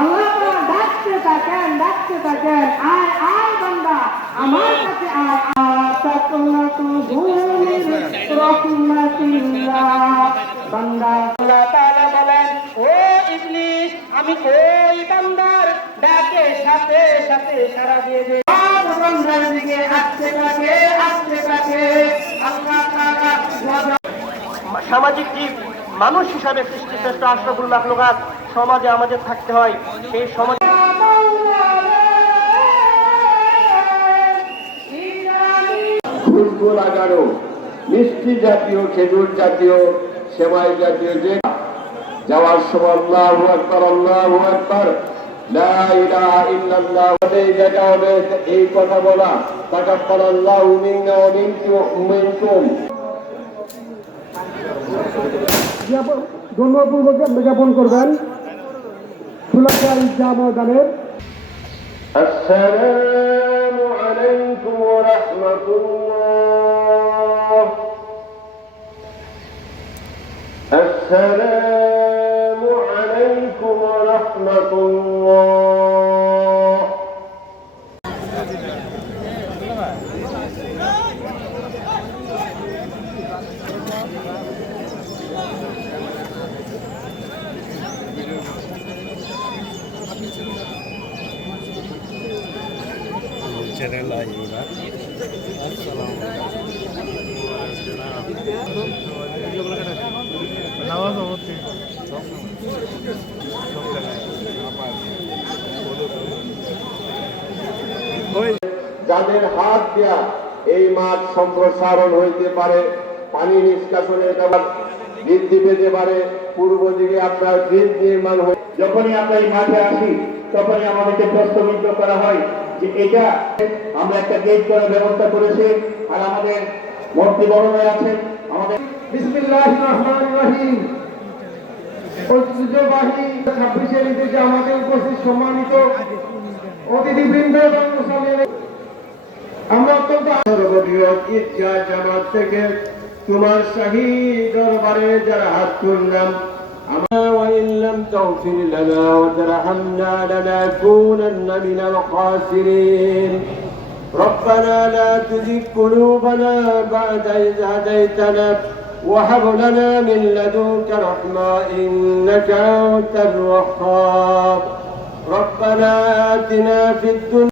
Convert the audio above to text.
আল্লাহ ডাকতে থাকেন আয় আয় বান্দা আমার কাছে আয় আতাকুল্লাতু ভূমির রহমাতিল্লাহ বান্দা। আল্লাহ তাআলা বলেন, ও ইবলিস আমি ওই বান্দার ডাকে সাথে সাথে সাড়া দিয়ে দেই। বান্দার দিকে আসতে থাকে আল্লাহ তাআলা সামাজিক জীব মানুষ হিসাবে সৃষ্টিশ্রেষ্ঠ আশরাফুল মাখলুকাত সমাজে আমাদের থাকতে হয়। সেই সমাজে খুশবু লাগানো মিষ্টি জাতীয়, খেজুর জাতীয়, সেমাই জাতীয় যে যাওয়ার সময় আল্লাহু আকবার আল্লাহু আকবার লা ইলাহা ইল্লাল্লাহ দেখা হবে এই কথা বলা। তাকাব্বালাল্লাহু মিন্না ওয়া মিনকুম। ধন্যবাদপূর্বক জ্ঞাপন করবেন ফুলাশা ঈদগাহ ময়দানের। আসসালামু আলাইকুম ওয়া রাহমাতুল্লাহ। আসসালামু আলাইকুম ওয়া রাহমাতুল্লাহ। চ্যানেল আইবা যাদের হাত দেয়া এই মাঠ সম্প্রসারণ হইতে পারে, পানি নিষ্কাশনের বৃদ্ধি পেতে পারে, পূর্ব দিকে আপনার ব্রিজ নির্মাণ হয়। যখনই আমরা এই মাঠে আসি তখনই আমাদেরকে প্রশ্নবিদ্ধ করা হয় যে এটা আমরা একটা গেট করার ব্যবস্থা করেছি। আর আমাদের মন্ত্রী বড়রাই আছেন আমাদের। বিসমিল্লাহির রহমানির রহিম। ঐতিহ্যবাহী 26 ঈদে যে আমাদের উপস্থিত সম্মানিত অতিথিবৃন্দ এবং মুসল্লিরা, আমরা অত্যন্ত ঈদগাহ জামাত থেকে তোমার শাহী দরবারে যারা হাত তুললাম, وإن لم تغفر لنا وترحمنا لنكونن من الخاسرين. ربنا لا تزغ قلوبنا بعد إذ هديتنا وهب لنا من لدنك رحمة إنك أنت الوهاب. ربنا آتنا في الدنيا